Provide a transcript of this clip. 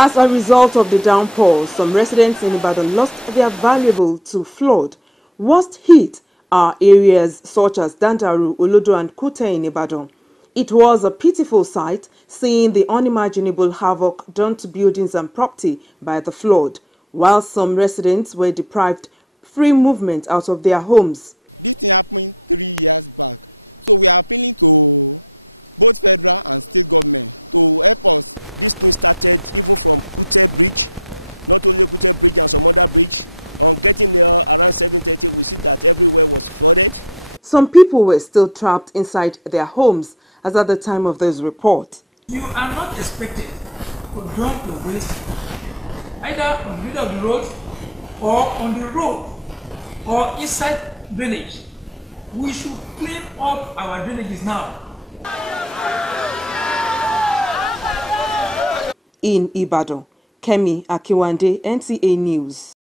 As a result of the downpour, some residents in Ibadan lost their valuables to flood. Worst hit are areas such as Dandaru, Olodo and Kute in Ibadan. It was a pitiful sight seeing the unimaginable havoc done to buildings and property by the flood, while some residents were deprived free movement out of their homes. Some people were still trapped inside their homes as at the time of this report. You are not expected to dump your waste either on the middle of the road or on the road or inside village. We should clean up our villages now. In Ibadan, Kemi, Akinwande, NTA News.